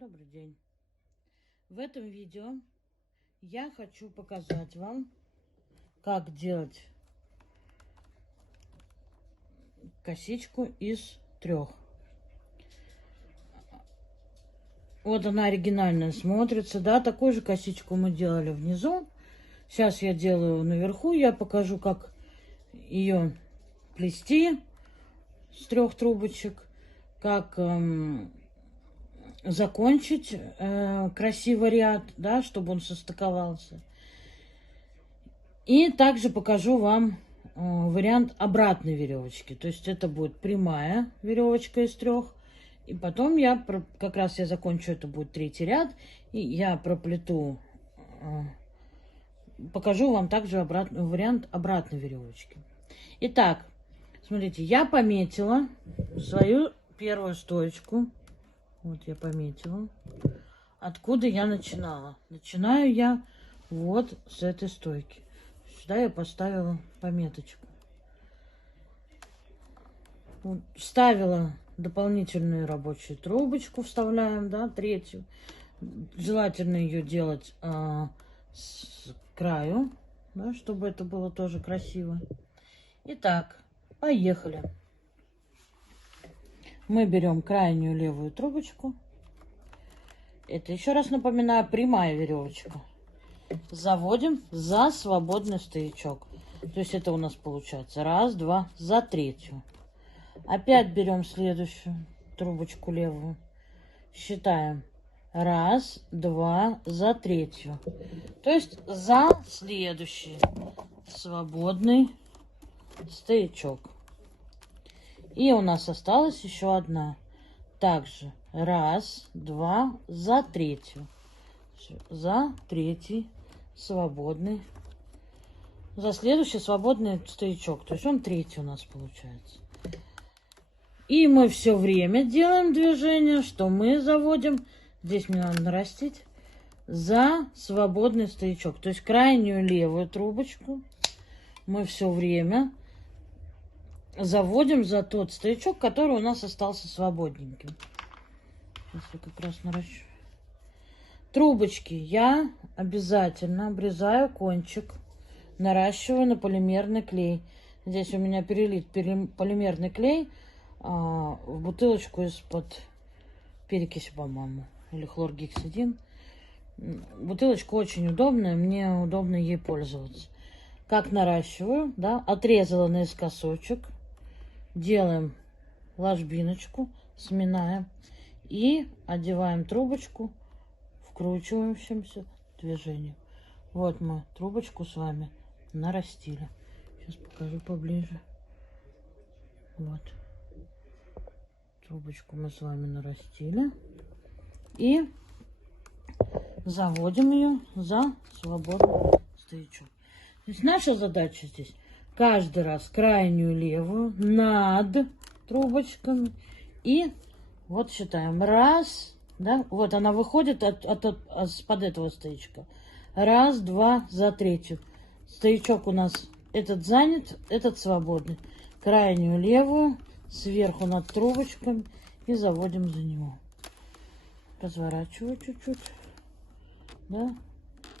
Добрый день. В этом видео я хочу показать вам, как делать косичку из 3. Вот она оригинальная смотрится, да, такую же косичку мы делали внизу. Сейчас я делаю наверху, я покажу, как ее плести с 3 трубочек, как закончить красивый ряд, да, чтобы он состыковался. И также покажу вам вариант обратной веревочки. То есть это будет прямая веревочка из 3. И потом я как раз я закончу, это будет 3-й ряд. И я проплету, покажу вам также вариант обратной веревочки. Итак, смотрите, я пометила свою первую стоечку. Вот я пометила. Откуда я начинала? Начинаю я вот с этой стойки. Сюда я поставила пометочку. Вставила дополнительную рабочую трубочку, вставляем, да, 3-ю. Желательно ее делать с краю, да, чтобы это было тоже красиво. Итак, поехали. Мы берем крайнюю левую трубочку. Это, еще раз напоминаю, прямая веревочка. Заводим за свободный стоячок. То есть это у нас получается 1, 2, за 3-ю. Опять берем следующую трубочку левую. Считаем 1, 2, за 3-ю. То есть за следующий свободный стоячок. И у нас осталась еще одна. Также 1, 2, за 3-ю. За 3-й свободный. За следующий свободный стоячок. То есть он 3-й у нас получается. И мы все время делаем движение, что мы заводим. Здесь мне надо нарастить. За свободный стоячок. То есть крайнюю левую трубочку мы все время заводим за тот стоячок, который у нас остался свободненьким. Сейчас я как раз наращу. Трубочки я обязательно обрезаю кончик, наращиваю на полимерный клей. Здесь у меня перелит полимерный клей в бутылочку из-под перекиси, по-моему, или хлоргексидин. Бутылочка очень удобная, мне удобно ей пользоваться. Как наращиваю, да, отрезала наискосочек. Делаем ложбиночку, сминаем и одеваем трубочку вкручивающимся движением. Вот мы трубочку с вами нарастили. Сейчас покажу поближе. Вот. Трубочку мы с вами нарастили. И заводим ее за свободный стоячок. То есть наша задача здесь каждый раз крайнюю левую над трубочками. И вот считаем. 1, да, вот она выходит из-под этого стоячка. 1, 2, за 3-ю. Стоячок у нас этот занят, этот свободный. Крайнюю левую сверху над трубочками и заводим за него. Разворачиваю чуть-чуть. Да.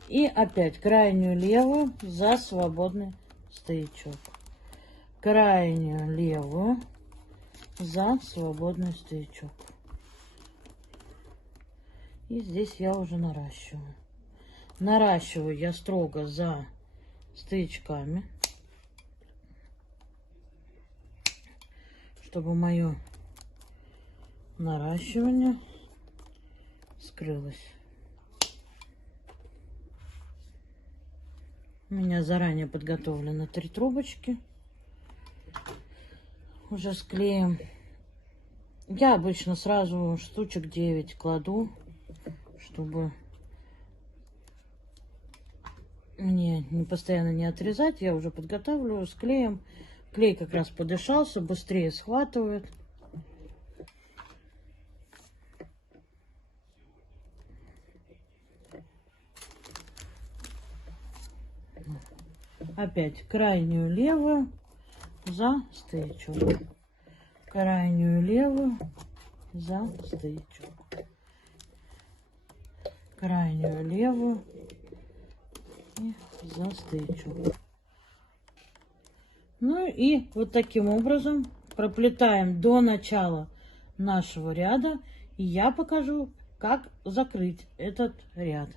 И опять крайнюю левую за свободный стоячок. Крайнюю левую за свободный стоячок. И здесь я уже наращиваю. Наращиваю я строго за стоячками, чтобы мое наращивание скрылось. У меня заранее подготовлены 3 трубочки. Уже с клеем. Я обычно сразу штучек 9 кладу, чтобы мне постоянно не отрезать. Я уже подготавливаю с клеем. Клей как раз подышался, быстрее схватывает. Опять крайнюю левую за стоячок. Крайнюю левую за стоячок. крайнюю левую и за стычок. Ну и вот таким образом проплетаем до начала нашего ряда. И я покажу, как закрыть этот ряд.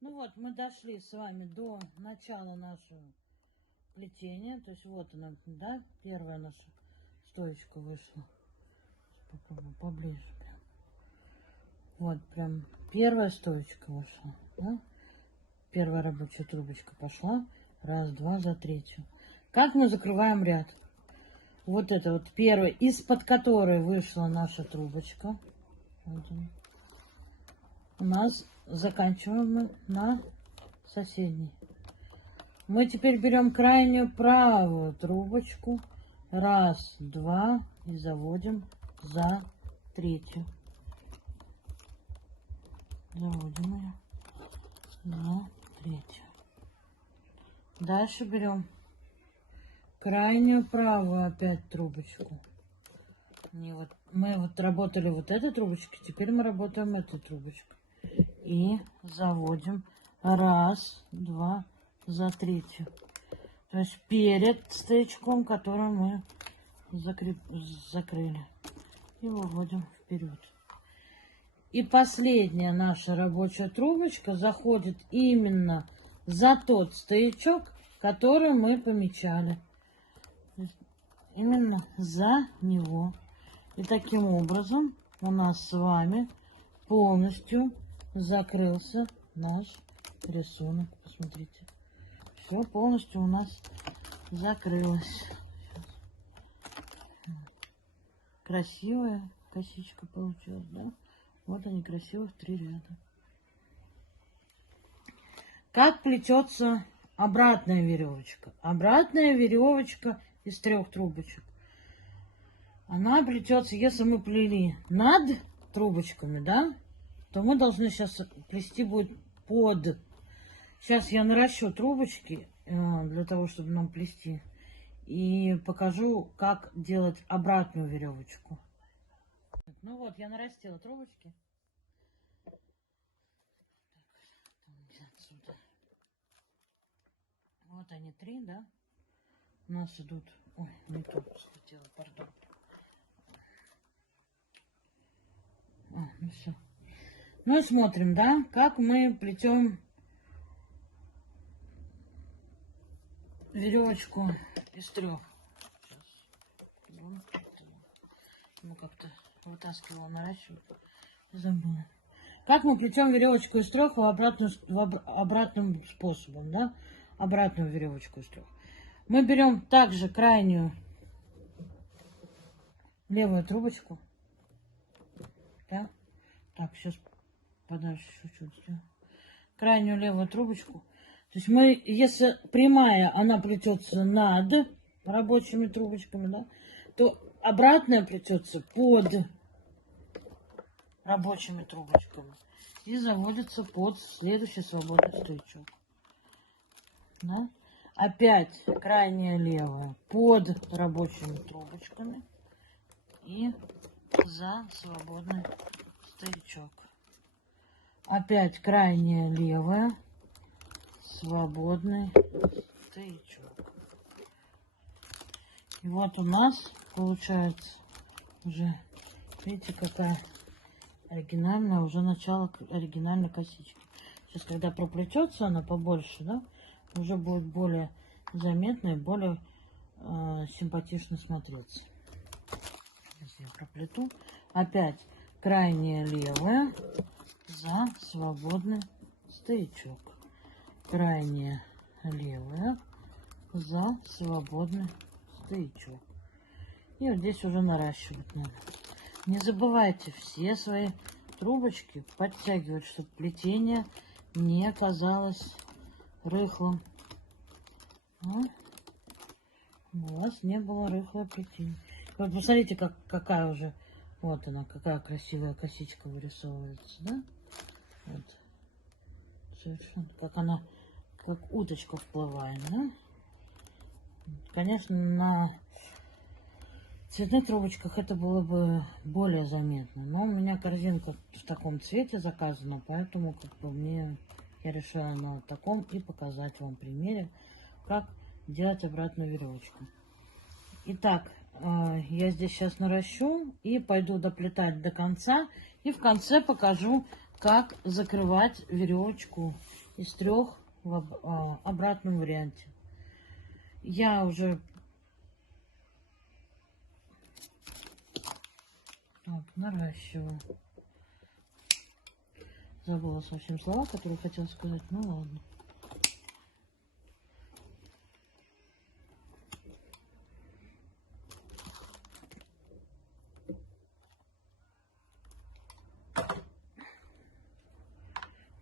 Вот мы дошли с вами до начала нашего плетения. То есть вот она, да, первая наша стоечка вышла. Попробую поближе прям. Вот прям первая стоечка вышла, да? Первая рабочая трубочка пошла. Раз, два, за третью. Как мы закрываем ряд? Вот это вот первая, из-под которой вышла наша трубочка. У нас заканчиваем мы на соседней. Мы теперь берем крайнюю правую трубочку. Раз, два. И заводим за третью. Заводим ее за третью. Дальше берем крайнюю правую опять трубочку. Мы вот работали вот этой трубочкой, теперь мы работаем этой трубочкой. И заводим раз, два, за третью. То есть перед стоячком, который мы закрыли. И выводим вперед. И последняя наша рабочая трубочка заходит именно за тот стоячок, который мы помечали. Именно за него. И таким образом у нас с вами полностью закрылся наш рисунок. Посмотрите. Все полностью у нас закрылось. Красивая косичка получилась, да? Вот они красивых 3 ряда. Как плетется обратная веревочка? Обратная веревочка из 3 трубочек. Она плетется, если мы плели над трубочками, да, то мы должны сейчас плести будет под. Сейчас я наращу трубочки для того, чтобы нам плести. И покажу, как делать обратную веревочку. Ну вот, я нарастила трубочки. Отсюда. Вот они 3, да? У нас идут... Ой, не то схватила, пардон. Ну все. Ну и смотрим, да, как мы плетем веревочку из 3. Ну как-то вытаскивала, наращивала, забыла. Как мы плетем веревочку из 3 обратным способом, да? Обратную веревочку из 3. Мы берем также крайнюю левую трубочку Так, сейчас подальше чуть-чуть сделаю. Крайнюю левую трубочку. То есть мы, если прямая, она плетется над рабочими трубочками, да, то обратная плетется под рабочими трубочками и заводится под следующий свободный стычок. Да? Опять крайняя левая под рабочими трубочками и за свободный стоячок. Опять крайняя левая, свободный стоячок. И вот у нас получается уже, видите, какая оригинальная, уже начало оригинальной косички. Сейчас, когда проплетется она побольше, да, уже будет более заметно и более симпатично смотреться. Сейчас я проплету. Опять крайняя левая за свободный стоячок. Крайняя левая за свободный стоячок. И вот здесь уже наращивать надо. Не забывайте все свои трубочки подтягивать, чтобы плетение не оказалось рыхлым. У вас не было рыхлое плетение. Вот посмотрите, какая уже, вот она, какая красивая косичка вырисовывается, да? Вот. Совершенно, как она, как уточка вплывает, да? Конечно, на цветных трубочках это было бы более заметно. Но у меня корзинка в таком цвете заказана, поэтому как бы я решила на таком и показать вам примере, как делать обратную веревочку. Итак, я здесь сейчас наращу и пойду доплетать до конца. И в конце покажу, как закрывать веревочку из 3 в обратном варианте. Я уже наращиваю. Забыла совсем слова, которые хотела сказать. Ну ладно.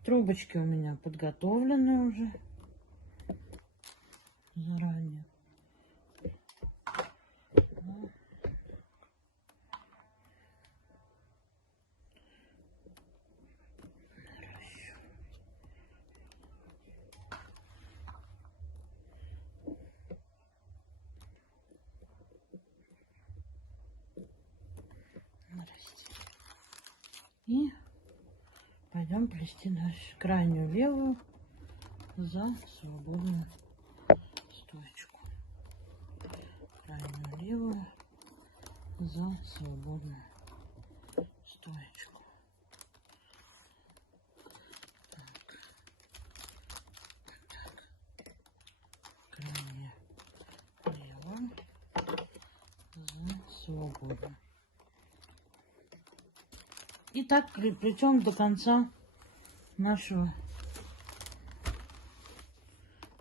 Трубочки у меня подготовлены уже заранее. И пойдем плести дальше. Крайнюю левую за свободную стоечку. Крайнюю левую за свободную стоечку. Так. Крайняя левая за свободную. И так плетем до конца нашего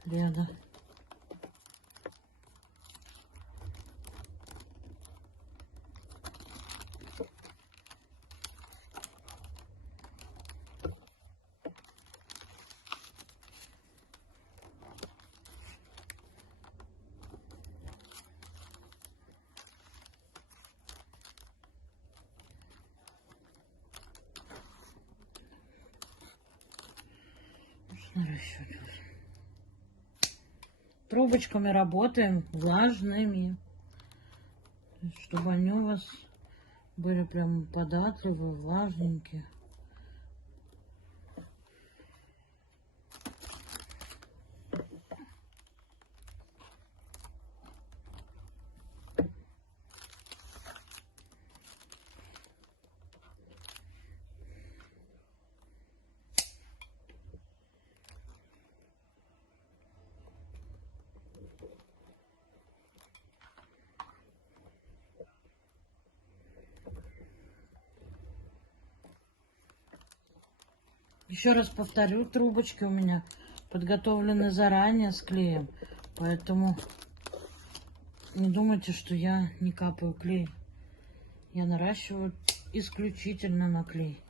ряда. Трубочками работаем влажными, чтобы они у вас были прям податливые, влажненькие. Еще раз повторю, трубочки у меня подготовлены заранее с клеем, поэтому не думайте, что я не капаю клей. Я наращиваю исключительно на клей.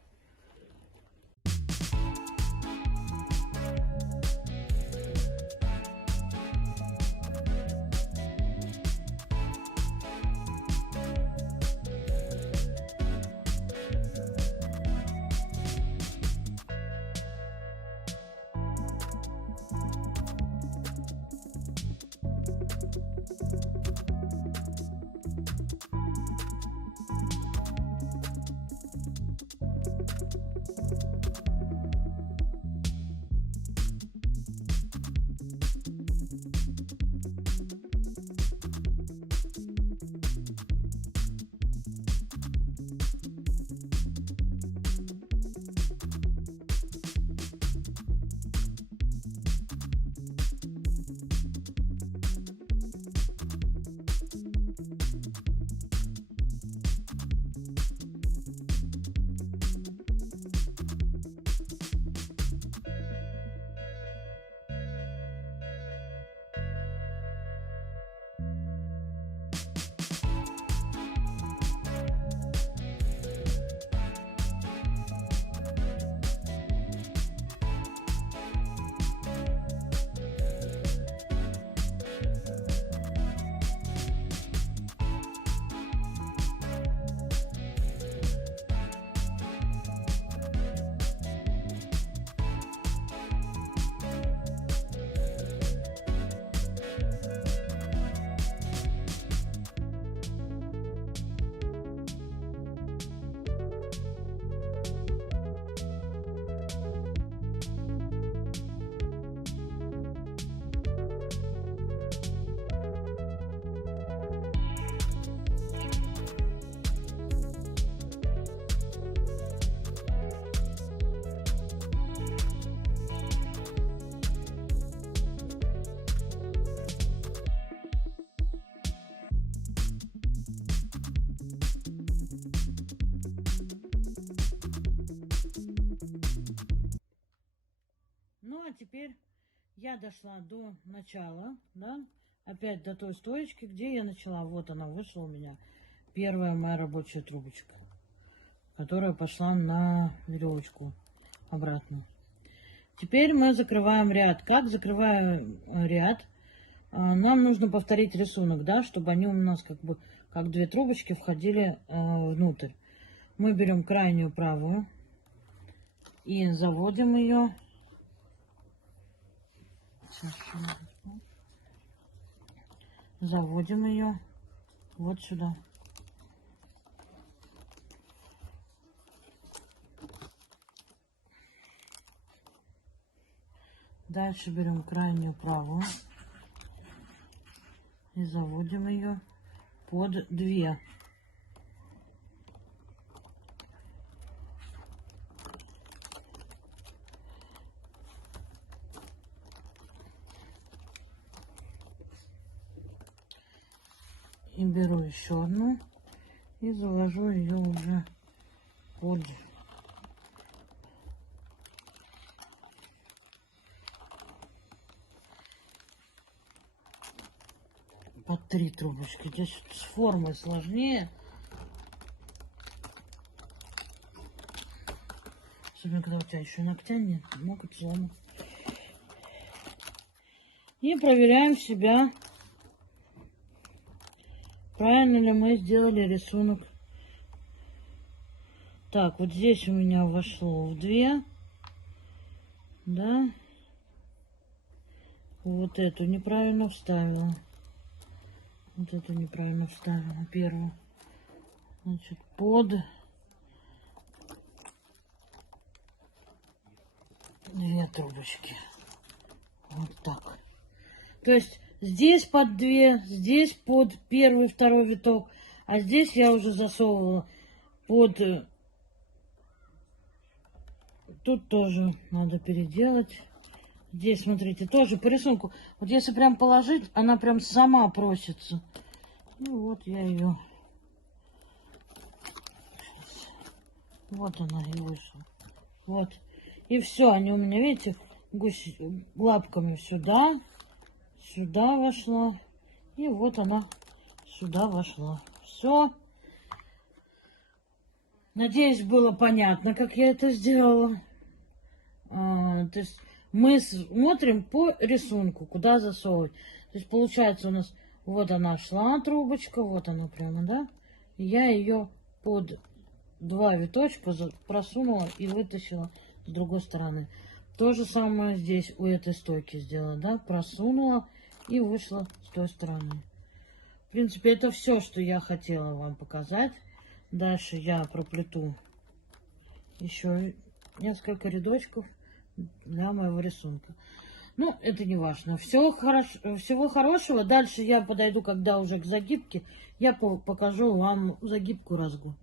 теперь я дошла до начала, да, опять до той стоечки, где я начала. Вот она вышла у меня, первая моя рабочая трубочка, которая пошла на веревочку обратно. Теперь мы закрываем ряд. Как закрываем ряд? Нам нужно повторить рисунок, да, чтобы они у нас как бы как две трубочки входили внутрь. Мы берем крайнюю правую и заводим ее. Заводим ее вот сюда. Дальше берем крайнюю правую и заводим ее под 2. И беру еще одну и завожу ее уже под по 3 трубочки. Здесь с формой сложнее. Особенно, когда у тебя еще ногтя нет, могут сломать. И проверяем себя, правильно ли мы сделали рисунок. Так, вот здесь у меня вошло в 2. Да. Вот эту неправильно вставила. Вот эту неправильно вставила, первую. Значит, под 2 трубочки. Вот так. То есть здесь под 2, здесь под первый, второй виток, а здесь я уже засовывала под... Тут тоже надо переделать. Здесь, смотрите, тоже по рисунку. Вот если прям положить, она прям сама просится. Ну вот я ее... Вот она и вышла. Вот. И все, они у меня, видите, лапками сюда вошла. И вот она сюда вошла. Все. Надеюсь, было понятно, как я это сделала. То есть мы смотрим по рисунку, куда засовывать. То есть получается у нас вот она шла трубочка, вот она прямо, да. И я ее под 2 виточка просунула и вытащила с другой стороны. То же самое здесь у этой стойки сделала, да. Просунула и вышла с той стороны. В принципе, это все, что я хотела вам показать. Дальше я проплету еще несколько рядочков для моего рисунка. Ну, это не важно. Всего хорошего. Дальше я подойду, когда уже к загибке, я покажу вам загибку разгу.